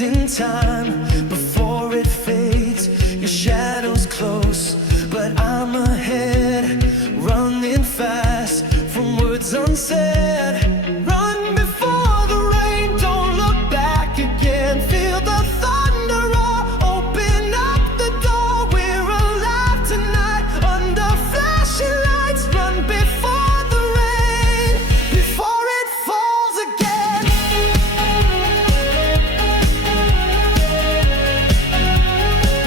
in time before it fades. Your shadow's close, but I'm ahead, running fast from words unsaid. Run before the rain, don't look back again. Feel the thunder roar, open up the door. We're alive tonight under flashing lights. Run before the rain, before it falls again.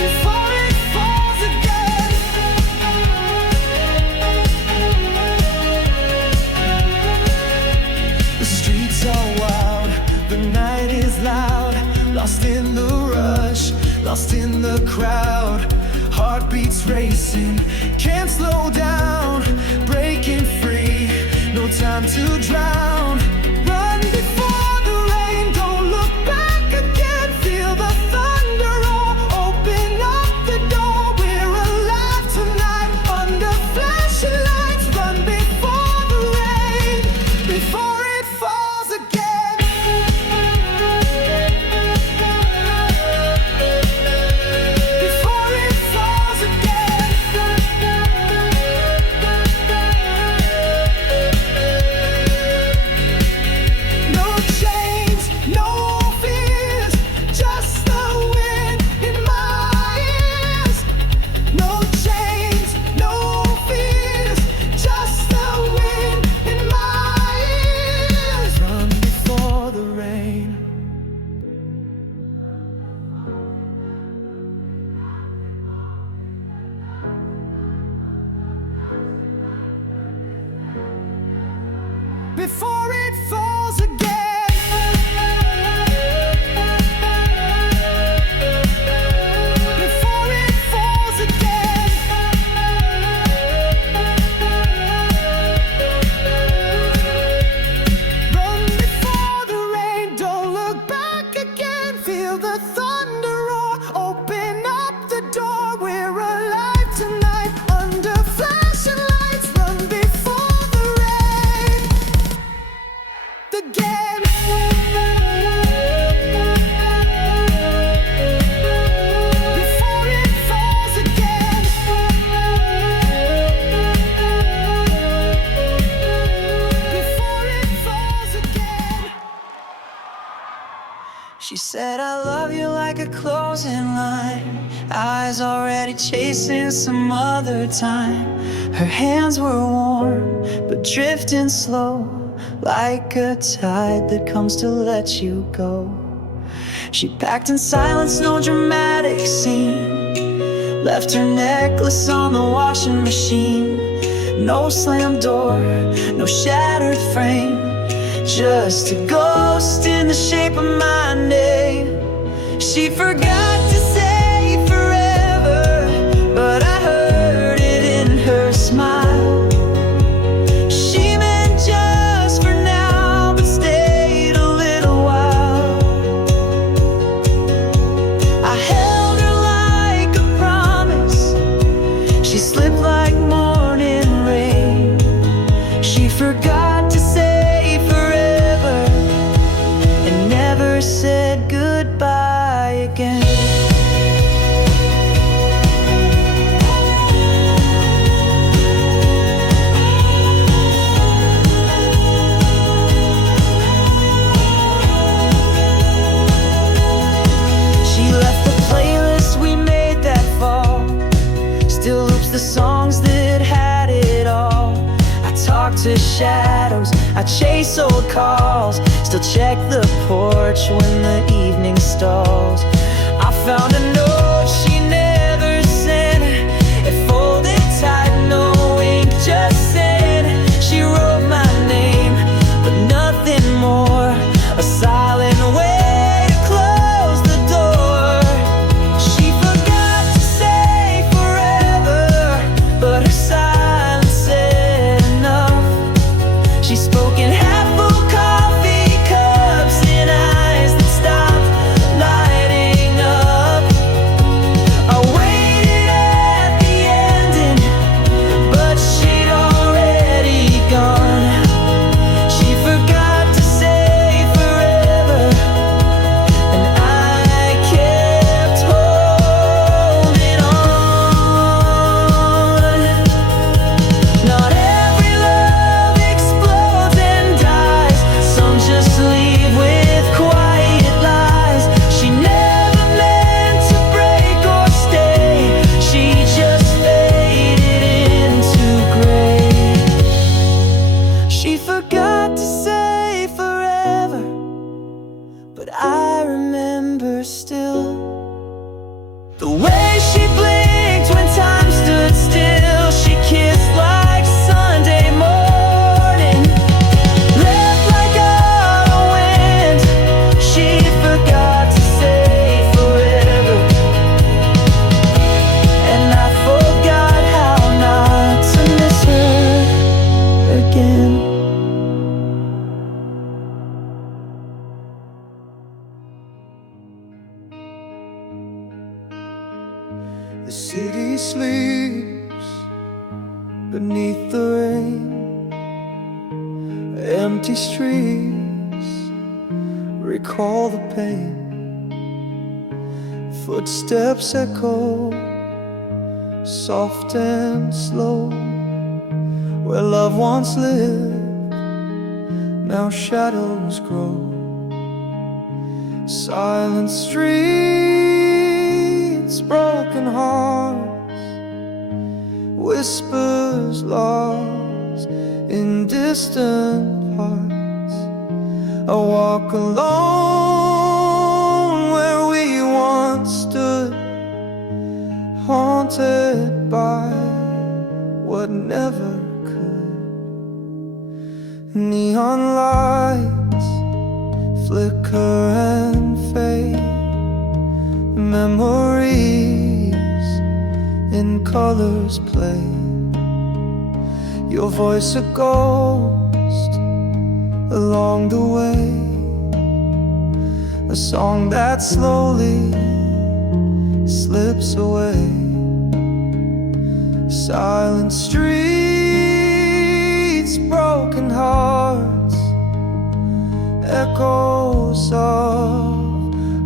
Before it falls again. The streets are wild, the night is loud. Lost in the rush, lost in the crowd. Heartbeats racing, can't slow down. Breaking free, no time to drown. Run before the rain, don't look back again. Feel the thunder roar, open up the door. We're alive tonight under flashing lights. Run before the rain, before it falls again. Before it falls again. No chains, no fears, just the wind in my ears. No chains, no fears, just the wind in my ears. Run before the rain. Before it falls again. Before it falls again. Run before the rain, don't look back again. Feel the thunder roar, open up the door. We're alive tonight under flashing lights. Run before the rain again. Before it falls again. Before it falls again. She said, I love you like a closing line. Eyes already chasing some other time. Her hands were warm, but drifting slow, like a tide that comes to let you go. She packed in silence, no dramatic scene. Left her necklace on the washing machine. No slam door, no shattered frame, just a ghost in the shape of my name. She forgot to say forever, but I heard it in her smile. She meant just for now, but stayed a little while. I held her like a promise. She slipped like morning rain. She forgot to say forever and never said goodbye again. She left the playlist we made that fall, still loops the songs that had it all. I talk to shadows, I chase old calls, still check the porch when the evening stalls. I found a note she never sent, it folded tight, no ink, just sent. She wrote my name, but nothing more, a silent way to close the door. She forgot to say forever, but her silence said enough. She spoke in half-full coffee cups and eyes that stopped lighting up. The way she blinked when time stood still, she kissed like Sunday morning, left like autumn wind. She forgot to say forever, and I forgot how not to miss her again. The city sleeps beneath the rain. Empty streets recall the pain. Footsteps echo soft and slow. Where love once lived, now shadows grow. Silent streets, broken hearts, whispers lost in distant parts. I walk alone where we once stood, haunted by what never could. Neon lights flicker and fade, memories in colors play. Your voice a ghost along the way, a song that slowly slips away. Silent streets, broken hearts, echoes of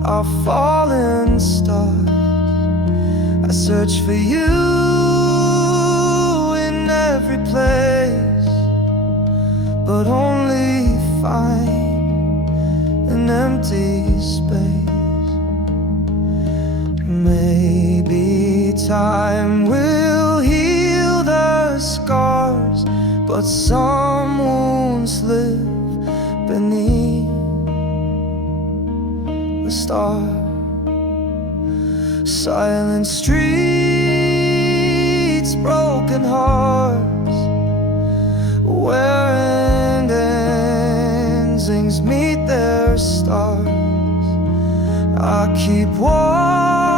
our fallen stars. I search for you in every place, but only find an empty space. Maybe time will heal the scars, but some wounds live beneath the stars. Silent streets, broken hearts, where endings meet their stars. I keep walking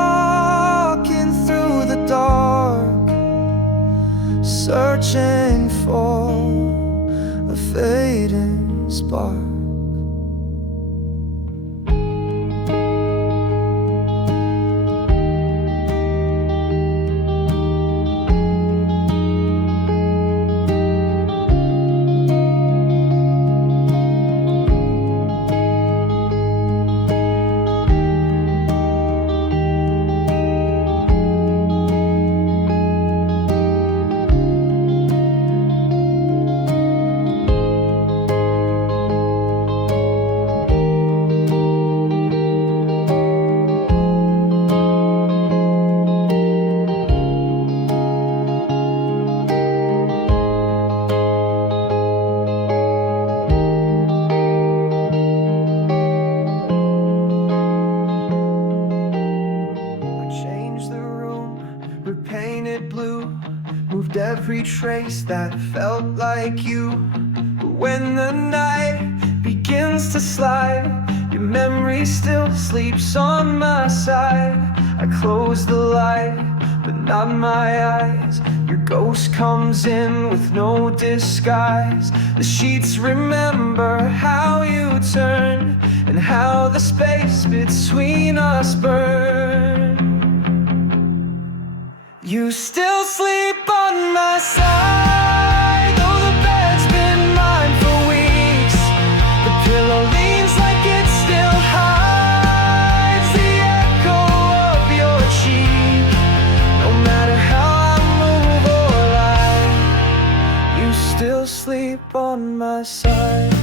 through the dark, searching for a fading spark. Painted blue, moved every trace that felt like you. But when the night begins to slide, your memory still sleeps on my side. I close the light, but not my eyes. Your ghost comes in with no disguise. The sheets remember how you turned, and how the space between us burned. You still sleep on my side, though the bed's been mine for weeks. The pillow leans like it still hides the echo of your cheek. No matter how I move or lie, you still sleep on my side.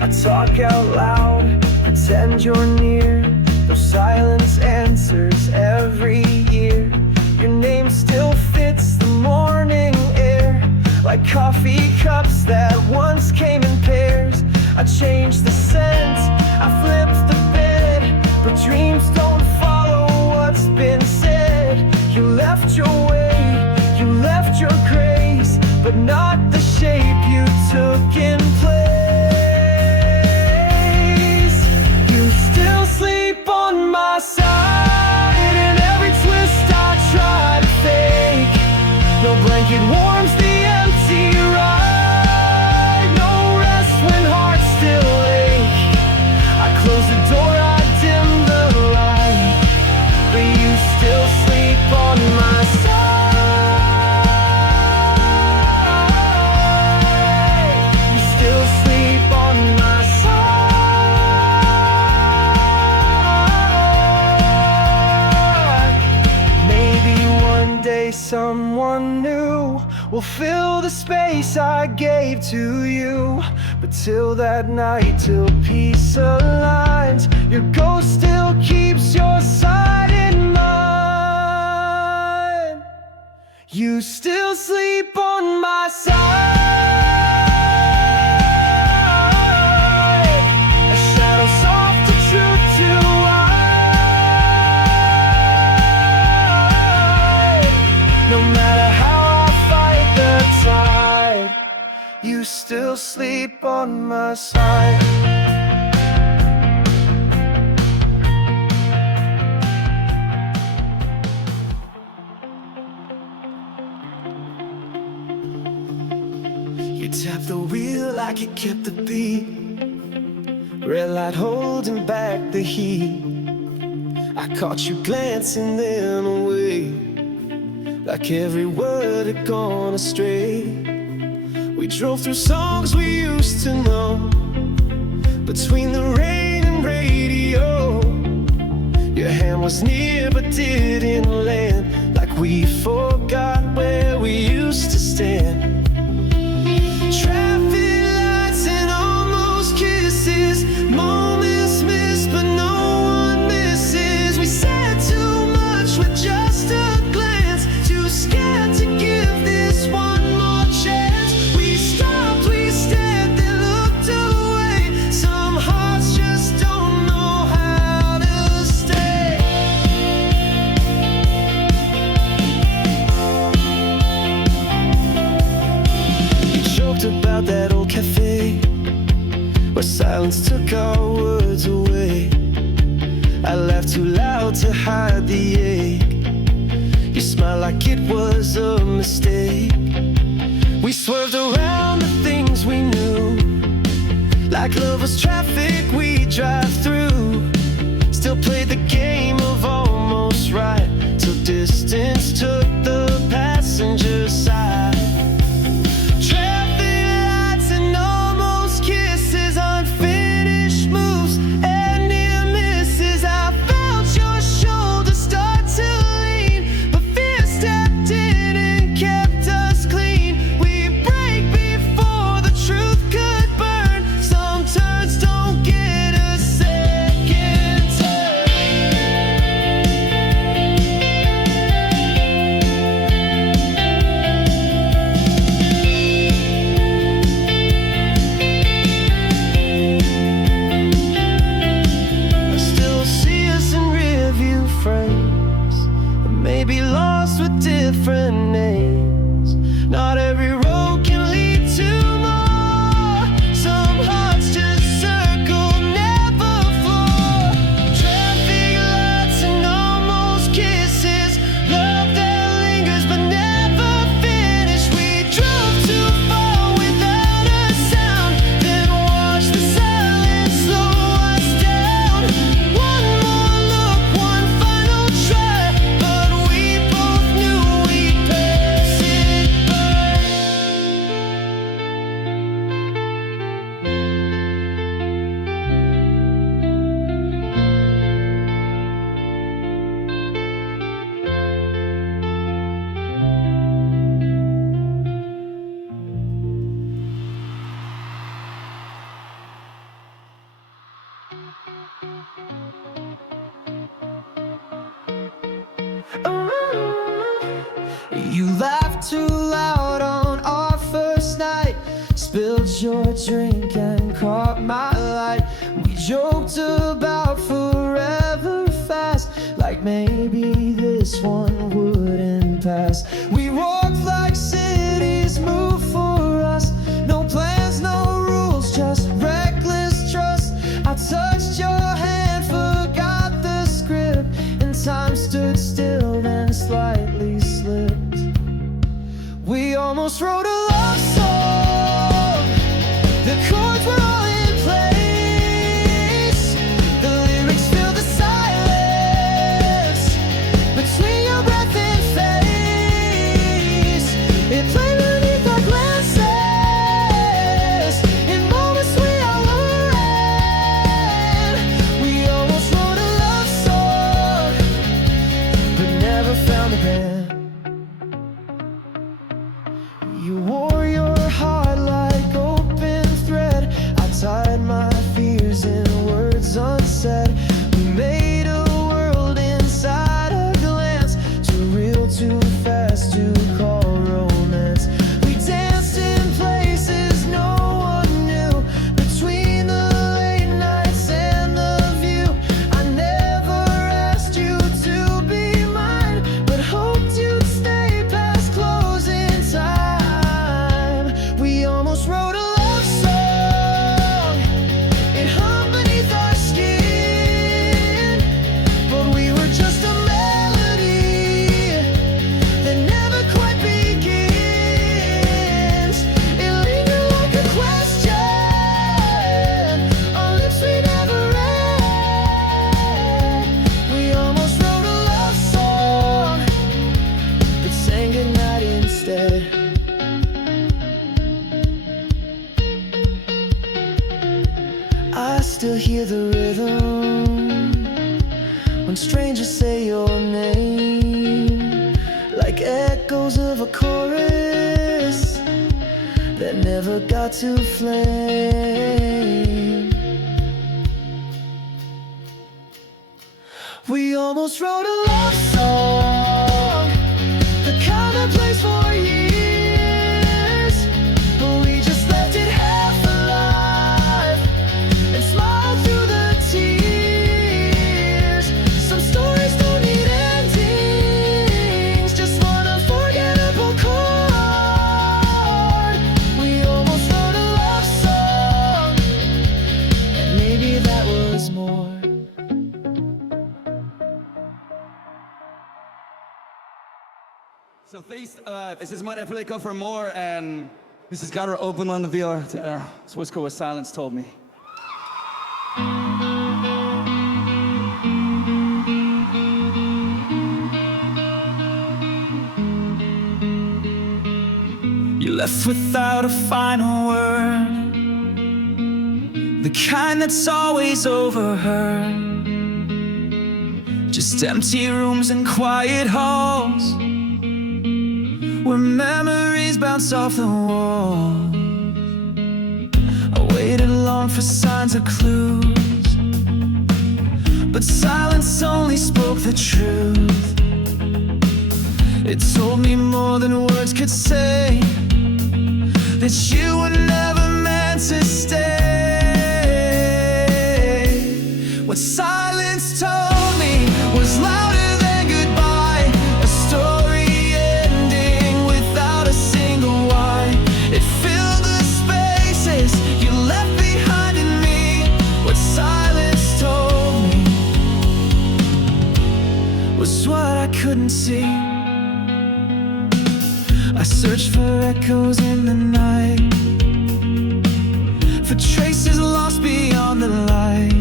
I talk out loud, pretend you're near, though silence answers every year. Your name still fits the morning air, like coffee cups that once came in pairs. I changed the scent, I flipped the bed, but dreams don't follow what's been said. You left your way, you left your grace, but not the shape you took in place. You still sleep on my side, and every twist I try to fake. No blanket warms the empty ride, no rest when hearts still ache. I close the door, I dim the light, but you still sleep on my side. You still sleep on my side. Maybe one day someone new will fill the space I gave to you. But till that night, till peace aligns, your ghost still keeps your side in mind. You still sleep on my side, a shadow soft, a truth to hide. No matter how I fight the tide, you still sleep on my side. You tapped the wheel like it kept the beat, red light holding back the heat. I caught you glancing then away, like every word had gone astray. We drove through songs we used to know, between the rain and radio. Your hand was near but didn't land, like we forgot where we used to stand. Traffic lights and almost kisses, moments missed but no one misses. We said too much with just a glance, too scared to give this one more chance. We stopped, we stared, then looked away. Some hearts just don't know how to stay. You joked about that old cafe, where silence took our words away. I laughed too loud to hide the ache. You smiled like it was a mistake. We swerved around the things we knew, like lovers traffic we drive through. Still played the game of almost right, till distance took the passenger side. Traffic lights and almost kisses, unfinished moves and near misses. I felt your shoulder start to lean, but fear stepped in and kept us clean. We break before the truth could burn. Some turns don't get a second turn. I still see us in rearview frames, maybe lost with different names. Not every road can lead to more. Some hearts just circle, never floor. Traffic lights and almost kisses, love that lingers but never finished. We drove too far without a sound, then watched the silence slow us down. One more look, one final try, but we both knew we'd pass it by. You laughed too loud on our first night, spilled your drink and caught my joked about forever fast, like maybe this one wouldn't pass. We walked like cities move for us. No plans, no rules, just reckless trust. I touched your hand, forgot the script, and time stood still, then slightly slipped. We almost wrote a love song. The chords were all in place. The lyrics filled the silence between your breath and face. It played beneath our glances in moments we all were in. We almost wrote a love song, but never found a band. You wore your heart like open thread. I tied my fears in words unsaid. We made a world inside a glance, too real, too fast to call romance. We danced in places no one knew, between the late nights and the view. I never asked you to be mine, but hoped you'd stay past closing time. We almost wrote a love song. It hung beneath our skin, but we were just a melody that never quite begins. It lingered like a question on lips we never read. We almost wrote a love song, but sang goodnight instead. I still hear the rhythm when strangers say your name, like echoes of a chorus that never got to flame. We almost wrote a love song, the kind that plays for years, but we just left it half alive and smiled through the tears. Some stories don't need endings, just one unforgettable chord. We almost wrote a love song, and maybe that was more. So thanks, this is my replica for more, and this is gotta open on the VR. Swiss Code with Silence told me. You left without a final word, the kind that's always overheard. Just empty rooms and quiet halls where memories bounce off the walls. I waited long for signs or clues, but silence only spoke the truth. It told me more than words could say, that you were never meant to stay. What silence told me was louder than goodbye, a story ending without a single why. It filled the spaces you left behind in me. What silence told me was what I couldn't see. I searched for echoes in the night, for traces lost beyond the light,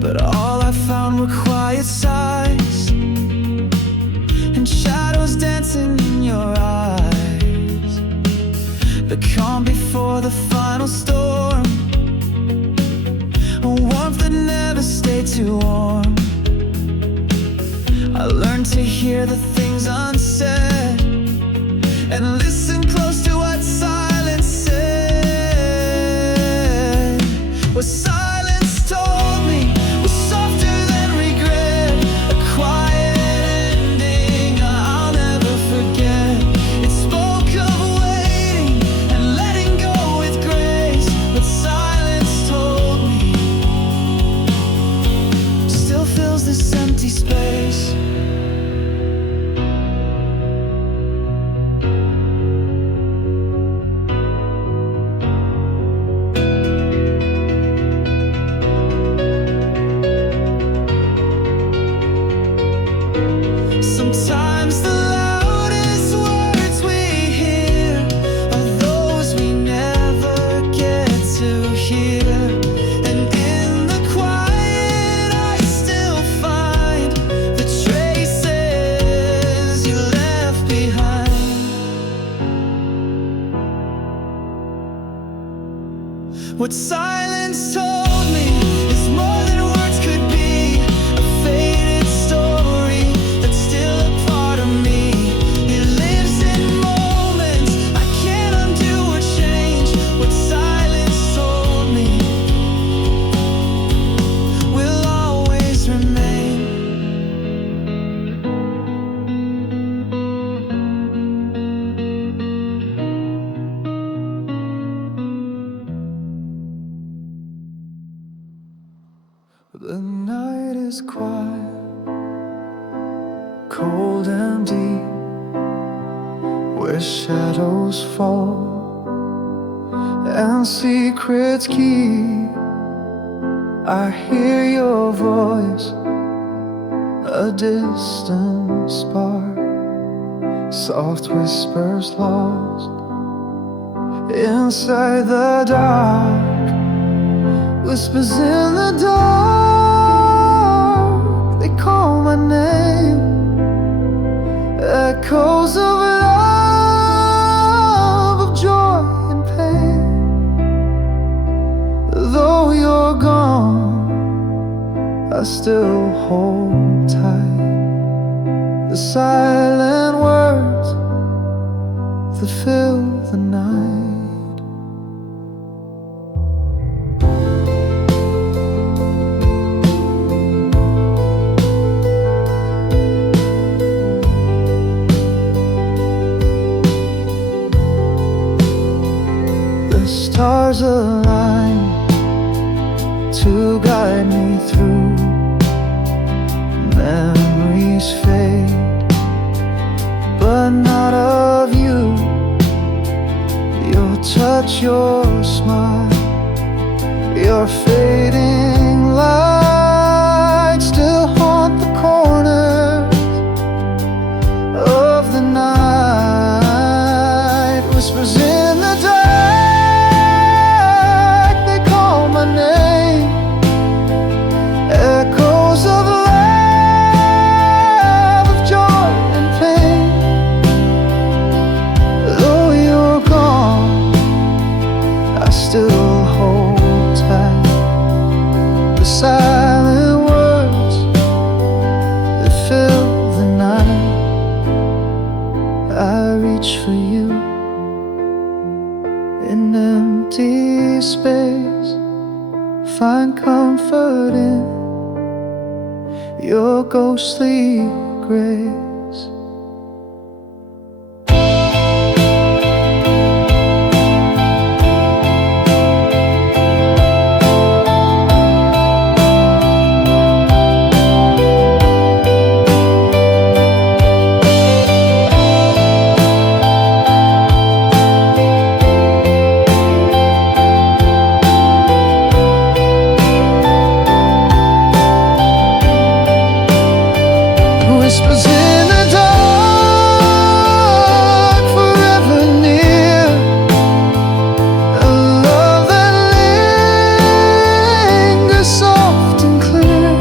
but all I found were quiet sighs and shadows dancing in your eyes. The calm before the final storm, a warmth that never stayed too warm. I learned to hear the things unsaid and listen close to what silence said. What silence told me was softer than regret, a quiet ending I'll never forget. It spoke of waiting and letting go with grace. What silence told me What silence told me is more than words could be. A faded story that's still a part of me. It lives in moments I can't undo or change. What silence told me will always remain. The night is quiet, cold and deep, where shadows fall and secrets keep. I hear your voice, a distant spark, soft whispers lost inside the dark. Whispers in the dark, they call my name. Echoes of love, of joy and pain. Though you're gone, I still hold tight the silent words that fill the night. Stars align to guide me through. Memories fade, but not of you. Your touch, your smile, your fading light still haunt the corners of the night. Whispers in the dark, echoes of love, of joy and pain. Though you're gone, I still hold tight the silent words that fill the night. I reach for you in empty space, find comfort in your ghostly grace. Whispers in the dark, forever near. A love that lingers soft and clear.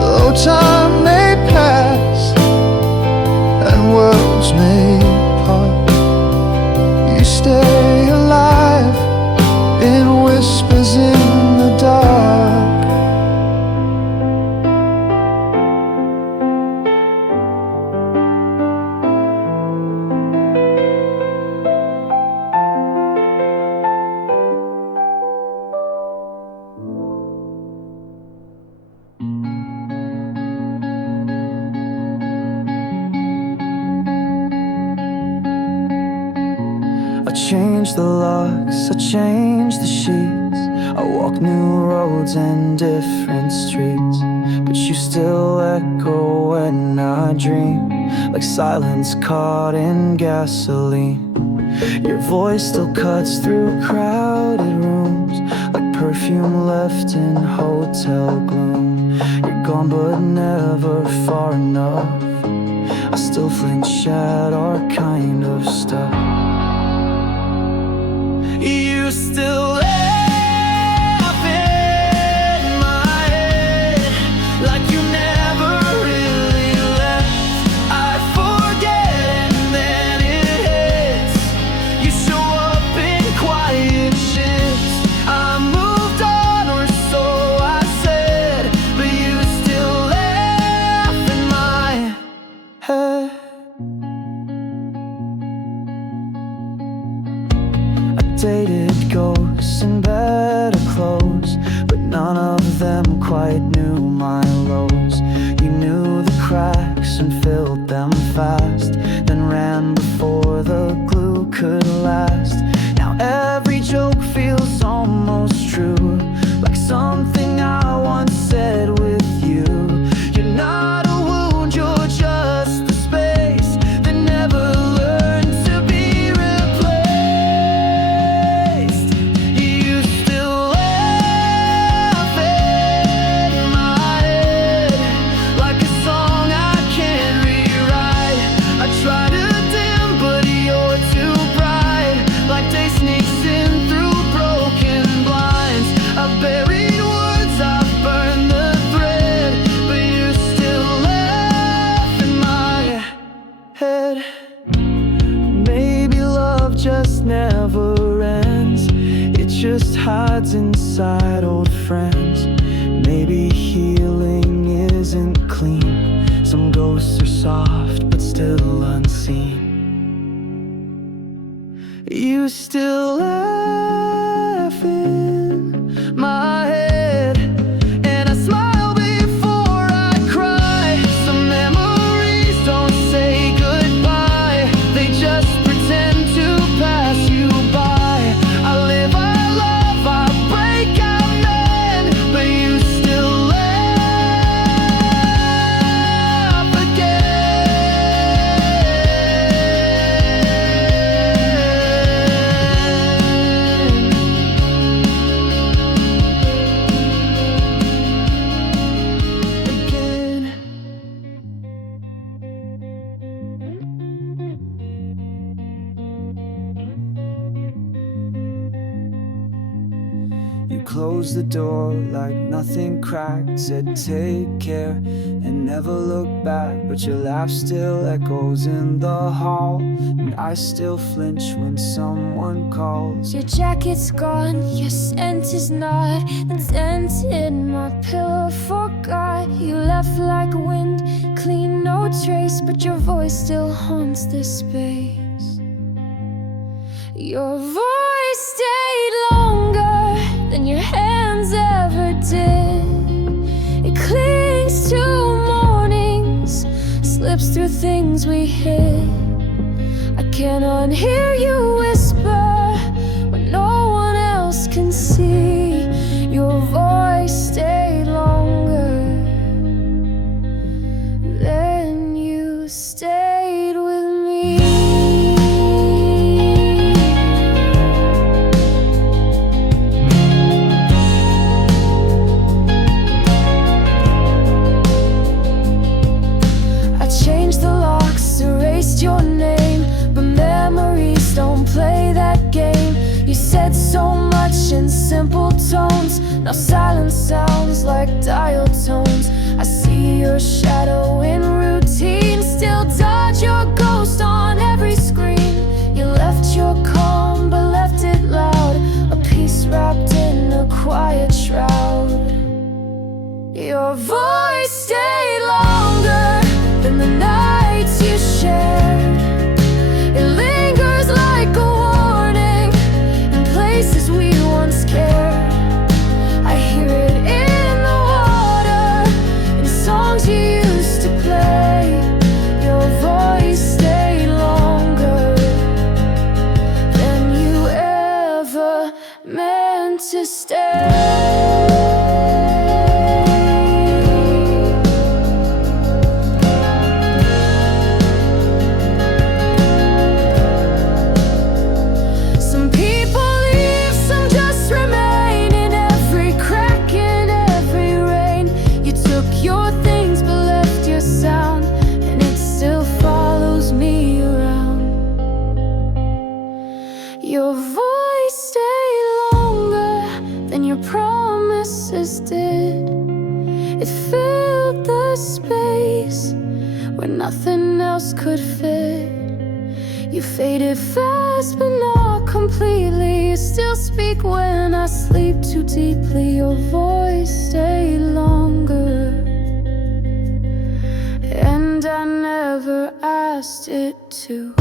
Though time may pass and worlds may part, you stay alive in whispers in the dark. I change the locks, I change the sheets, I walk new roads and different streets, but you still echo when I dream, like silence caught in gasoline. Your voice still cuts through crowded rooms, like perfume left in hotel gloom. You're gone but never far enough, I still flinch at our kind of stuff. You still laugh in my head like you never really left. I forget and then it hits. You show up in quiet shit, hides inside old friends. Maybe healing isn't clean. Some ghosts are soft but still unseen. You still laugh in my head, and I smile before I cry. Some memories don't say goodbye, they just pretend to pass you by. I live, I love, I break, I mend, but you still laugh again. You closed the door like nothing cracked, said take care and never look back. But your laugh still echoes in the hall, and I still flinch when someone calls. Your jacket's gone, your scent is not. The dent in my pillow forgot. You left like wind, clean, no trace, but your voice still haunts this space. Your voice stayed longer than your hands ever did. It clings to mornings, slips through things we hid. I can't unhear you whisper when no one else can see. Your voice stayed longer than you stayed with me. I changed the locks, erased your name, but memories don't play that game. You said so much in simple tones, now silence sounds like dial tones. I see your shadow in routine, still dodge your ghost on every screen. You left your calm but left it loud, a piece wrapped in a quiet shroud. Your voice stayed longer than the nights you shared. It lingers like a warning in places we once cared. I hear it in the water, in songs you used to play. Your voice stayed longer than you ever meant to stay. Some people leave, some just remain in every crack, in every rain. You took your things but left your sound, and it still follows me around. Your voice stayed longer than your promises did. It filled the space where nothing else could fit. You faded fast but not completely. You still speak when I sleep too deeply. Your voice stayed longer, and I never asked it to.